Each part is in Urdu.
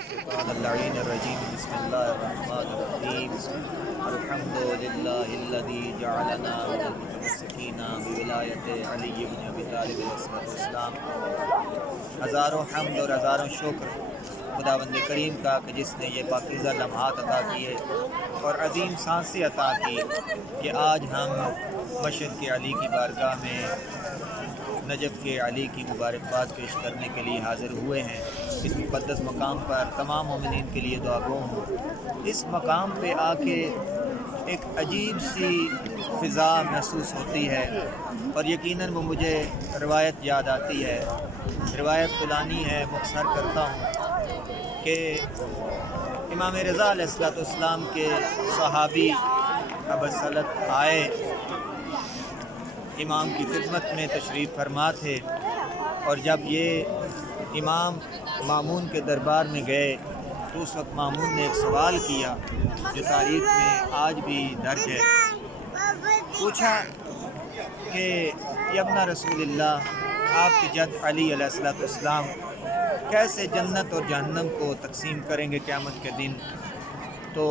اللعین الرجیم بسم اللہ الرحمن الرحیم الحمد للہ الذی جعلنا من المتمسکین بولایت علی بن ابی طالب علیہ السلام۔ ہزاروں حمد اور ہزاروں شکر خداوند کریم کا کہ جس نے یہ پاکیزہ لمحات عطا کیے اور عظیم سانسیں عطا کی کہ آج ہم مشہد کے علی کی بارگاہ میں نجف کے علی کی مبارکباد پیش کرنے کے لیے حاضر ہوئے ہیں۔ اس مقدس مقام پر تمام مومنین کے لیے دعا گو ہوں۔ اس مقام پہ آ کے ایک عجیب سی فضا محسوس ہوتی ہے اور یقیناً وہ مجھے روایت یاد آتی ہے۔ روایت طولانی ہے، مختصر کرتا ہوں کہ امام رضا علیہ السلام کے صحابی ابوسلط آئے، امام کی خدمت میں تشریف فرما تھے، اور جب یہ امام مامون کے دربار میں گئے تو اس وقت مامون نے ایک سوال کیا جو تاریخ میں آج بھی درج ہے۔ پوچھا کہ ابن رسول اللہ، آپ کے جد علی علیہ السلام کیسے جنت اور جہنم کو تقسیم کریں گے قیامت کے دن؟ تو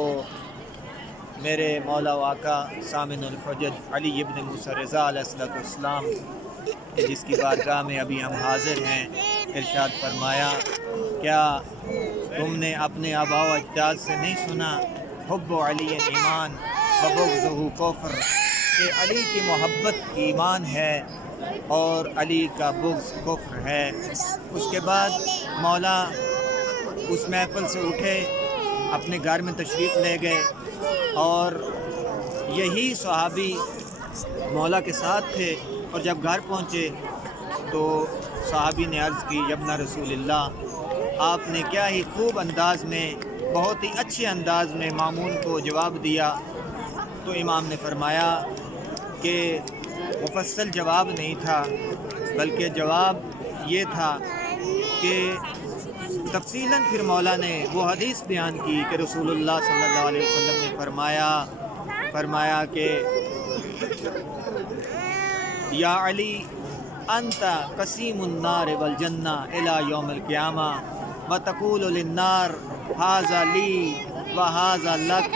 میرے مولا و آقا سامن الحجج علی ابن موسیٰ رضا علیہ السلام جس کی بارگاہ میں ابھی ہم حاضر ہیں، ارشاد فرمایا، کیا تم نے اپنے آباء و اجداد سے نہیں سنا حب علی ایمان و بغضہ کفر، کہ علی کی محبت ایمان ہے اور علی کا بغض کفر ہے۔ اس کے بعد مولا اس محفل سے اٹھے، اپنے گھر میں تشریف لے گئے، اور یہی صحابی مولا کے ساتھ تھے، اور جب گھر پہنچے تو صحابی نے عرض کی، ابن رسول اللہ، آپ نے کیا ہی خوب انداز میں، بہت ہی اچھے انداز میں مامون کو جواب دیا۔ تو امام نے فرمایا کہ مفصل جواب نہیں تھا، بلکہ جواب یہ تھا کہ تفصیلاً پھر مولا نے وہ حدیث بیان کی کہ رسول اللہ صلی اللہ علیہ وسلم نے فرمایا کہ یا علی انت قسیم النار والجنہ الی یوم القیامہ وتقول للنار ھذا لی وھذا لک،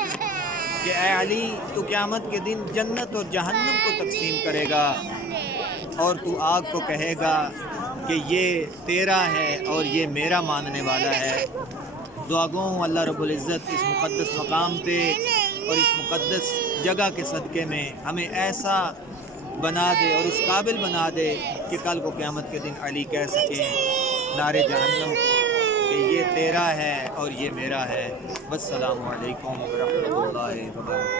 کہ اے علی، تو قیامت کے دن جنت اور جہنم کو تقسیم کرے گا، اور تو آگ کو کہے گا کہ یہ تیرا ہے اور یہ میرا ماننے والا ہے۔ دعا گو ہوں اللہ رب العزت اس مقدس مقام پہ اور اس مقدس جگہ کے صدقے میں ہمیں ایسا بنا دے اور اس قابل بنا دے کہ کل کو قیامت کے دن علی کہہ سکیں نار جہنم کو کہ یہ تیرا ہے اور یہ میرا ہے۔ والسلام علیکم ورحمۃ اللہ وبرکاتہ۔